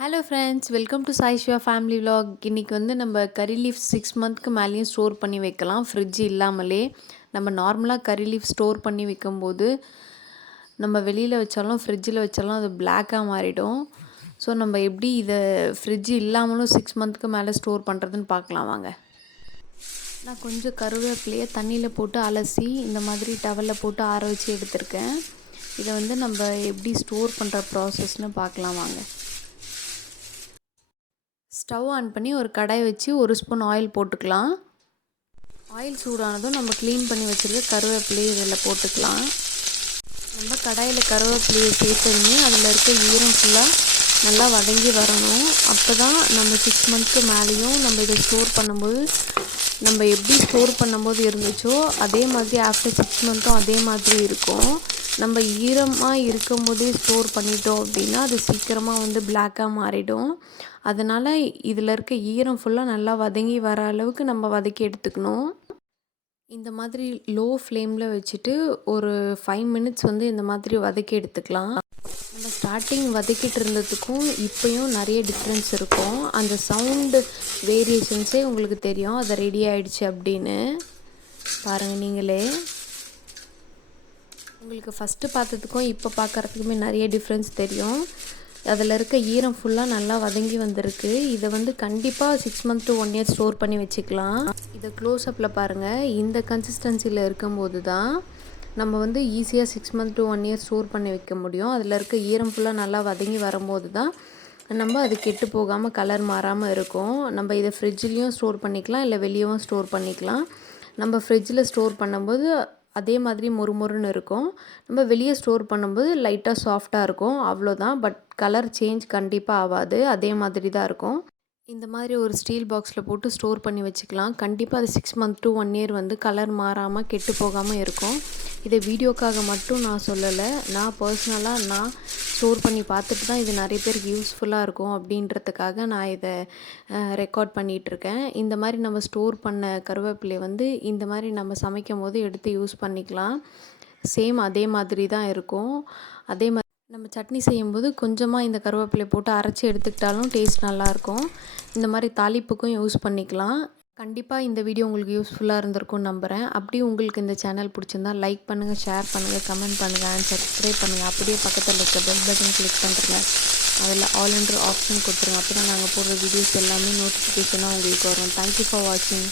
Hello friends, welcome to Sai Siva family vlog. இன்றைக்கி வந்து நம்ம கறி லீஃப் 6 மந்த்க்கு மேலேயும் ஸ்டோர் பண்ணி வைக்கலாம் ஃப்ரிட்ஜ் இல்லாமலே. நம்ம நார்மலாக கறி லீஃப் ஸ்டோர் பண்ணி வைக்கும்போது நம்ம வெளியில் வச்சாலும் ஃப்ரிட்ஜில் வச்சாலும் அது பிளாக்காக மாறிடும். ஸோ நம்ம எப்படி இதை ஃப்ரிட்ஜ் இல்லாமலும் 6 மந்த்க்கு மேலே ஸ்டோர் பண்ணுறதுன்னு பார்க்கலாம் வாங்க. நான் கொஞ்சம் கருவேப்பிலையை தண்ணியில் போட்டு அலசி இந்த மாதிரி டவலில் போட்டு ஆற வச்சு எடுத்திருக்கேன். இதை வந்து நம்ம எப்படி ஸ்டோர் பண்ணுற ப்ராசஸ்னு பார்க்கலாம் வாங்க. ஸ்டவ் ஆன் பண்ணி ஒரு கடாய் வச்சு 1 ஸ்பூன் ஆயில் போட்டுக்கலாம். ஆயில் சூடானதும் நம்ம க்ளீன் பண்ணி வச்சுருக்க கருவேப்பிலையை இதில் போட்டுக்கலாம். நம்ம கடாயில் கருவேப்பிலையை சேர்த்ததுமே அதில் இருக்க ஈரம் ஃபுல்லாக நல்லா வதங்கி வரணும். அப்போ தான் நம்ம 6 மந்த்க்கு மேலேயும் நம்ம இதை ஸ்டோர் பண்ணும்போது நம்ம எப்படி ஸ்டோர் பண்ணும்போது இருந்துச்சோ அதே மாதிரி ஆஃப்டர் 6 மந்த்தும் அதே மாதிரி இருக்கும். நம்ம ஈரமாக இருக்கும்போதே ஸ்டோர் பண்ணிட்டோம் அப்படின்னா அது சீக்கிரமாக வந்து பிளாக்காக மாறிடும். அதனால் இதில் இருக்க ஈரம் ஃபுல்லாக நல்லா வதங்கி வர அளவுக்கு நம்ம வதக்கி எடுத்துக்கணும். இந்த மாதிரி லோ ஃப்ளேமில் வச்சுட்டு ஒரு 5 மினிட்ஸ் வந்து இந்த மாதிரி வதக்கி எடுத்துக்கலாம். நம்ம ஸ்டார்டிங் வதக்கிட்டு இருந்ததுக்கும் இப்போயும் நிறைய டிஃப்ரென்ஸ் இருக்கும். அந்த சவுண்டு வேரியேஷன்ஸே உங்களுக்கு தெரியும் அது ரெடி ஆகிடுச்சு அப்படின்னு. பாருங்கள் நீங்களே, உங்களுக்கு ஃபஸ்ட்டு பார்த்ததுக்கும் இப்போ பார்க்குறதுக்குமே நிறைய டிஃப்ரென்ஸ் தெரியும். அதில் இருக்க ஈரம் ஃபுல்லாக நல்லா வதங்கி வந்திருக்கு. இதை வந்து கண்டிப்பாக 6 மந்த் to 1 year ஸ்டோர் பண்ணி வச்சுக்கலாம். இதை க்ளோஸ்அப்பில் பாருங்கள். இந்த கன்சிஸ்டன்சியில் இருக்கும்போது தான் நம்ம வந்து ஈஸியாக 6 மந்த் to 1 year ஸ்டோர் பண்ணி வைக்க முடியும். அதில் இருக்க ஈரம் ஃபுல்லாக நல்லா வதங்கி வரும்போது தான் நம்ம அது கெட்டு போகாமல் கலர் மாறாமல் இருக்கும். நம்ம இதை ஃப்ரிட்ஜ்லேயும் ஸ்டோர் பண்ணிக்கலாம், இல்லை வெளியவும் ஸ்டோர் பண்ணிக்கலாம். நம்ம ஃப்ரிட்ஜில் ஸ்டோர் பண்ணும்போது அதே மாதிரி மொறுமொறுன்னு இருக்கும். நம்ம வெளியே ஸ்டோர் பண்ணும்போது லைட்டாக சாஃப்டாக இருக்கும், அவ்வளோதான். பட் கலர் சேஞ்ச் கண்டிப்பாக ஆகாது, அதே மாதிரி தான் இருக்கும். இந்த மாதிரி ஒரு ஸ்டீல் பாக்ஸில் போட்டு ஸ்டோர் பண்ணி வச்சுக்கலாம். கண்டிப்பாக அது 6 மந்த் to 1 year வந்து கலர் மாறாமல் கெட்டு போகாமல் இருக்கும். இதை வீடியோக்காக மட்டும் நான் சொல்லலை, நான் பர்சனலாக நான் ஸ்டோர் பண்ணி பார்த்துட்டு தான் இது நிறைய பேருக்கு யூஸ்ஃபுல்லாக இருக்கும் அப்படின்றதுக்காக நான் இதை ரெக்கார்ட் பண்ணிகிட்ருக்கேன். இந்த மாதிரி நம்ம ஸ்டோர் பண்ண கருவேப்பிலை வந்து இந்த மாதிரி நம்ம சமைக்கும் போது எடுத்து யூஸ் பண்ணிக்கலாம். சேம் அதே மாதிரி தான் இருக்கும். அதே மாதிரி நம்ம சட்னி செய்யும்போது கொஞ்சமாக இந்த கருவேப்பிலை போட்டு அரைச்சி எடுத்துக்கிட்டாலும் டேஸ்ட் நல்லாயிருக்கும். இந்த மாதிரி தாளிப்புக்கும் யூஸ் பண்ணிக்கலாம். கண்டிப்பாக இந்த வீடியோ உங்களுக்கு யூஸ்ஃபுல்லாக இருந்திருக்கும்னு நம்புகிறேன். அப்படியே உங்களுக்கு இந்த சேனல் பிடிச்சிருந்தா லைக் பண்ணுங்கள், ஷேர் பண்ணுங்கள், கமெண்ட் பண்ணுங்கள் அண்ட் சப்ஸ்கிரைப் பண்ணுங்கள். அப்படியே பக்கத்தில் இருக்க பெல் பட்டன் கிளிக் பண்ணுறேங்க. அதில் ஆல் என்ற ஆப்ஷன் கொடுத்துருங்க. அப்போ தான் நாங்கள் போடுற வீடியோஸ் எல்லாமே நோட்டிஃபிகேஷனாக உங்களுக்கு வரும். தேங்க்யூ ஃபார் வாட்சிங்.